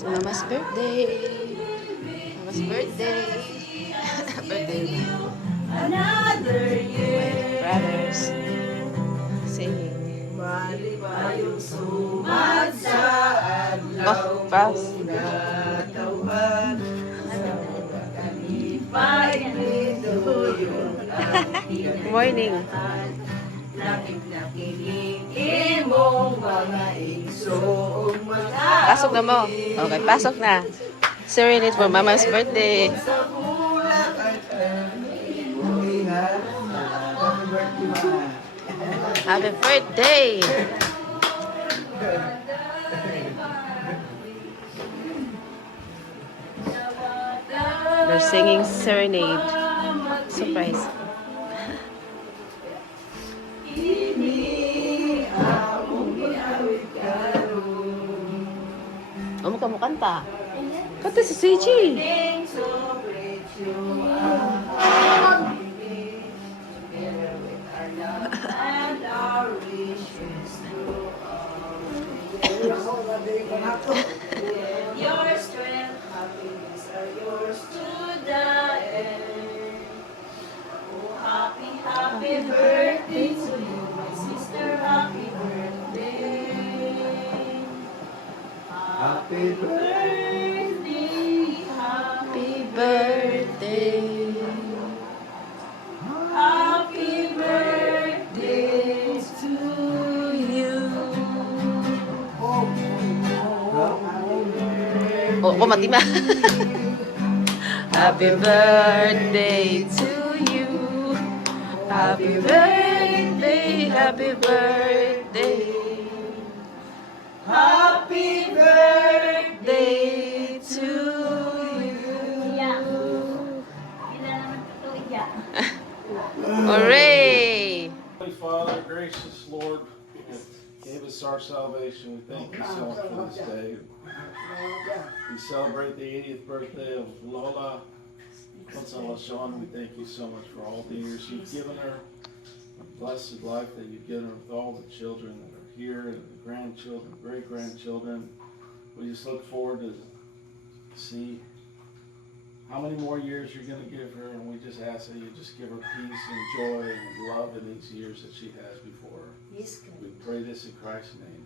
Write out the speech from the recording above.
It's Mama's birthday. Mama's birthday. Birthday. Another year. Brothers singing. Malibayong sumat sa Oh, adlaw Pals. mong natawan. Sa mga kanipay nito yung Good morning. Nakikinig mong mga igsoong Pasok na mo. Okay, pasok na. Serenade for Mama's birthday. sa bulak at kami ha. Happy birthday, Ma. Happy birthday! They're singing serenade. Surprise. Oh, mo kanta. Kanta si Seiji. Your strength, happiness are yours to the end. Oh, happy, happy birthday to you, my sister. Happy birthday. Happy birthday. Happy birthday. Happy birthday to you. Oh, kumati ma. Happy birthday to you. Happy birthday, happy birthday. Happy birthday to you. Hooray! Holy Father, gracious Lord, gave us our salvation. We thank you so much for this day. We celebrate the 80th birthday of Lola Consolacion. We thank you so much for all the years you've given her, a blessed life that you've given her with all the children that are here and the grandchildren, great-grandchildren. We just look forward to see how many more years you're going to give her, and we just ask that you just give her peace and joy and love in these years that she has before her. We pray this in Christ's name.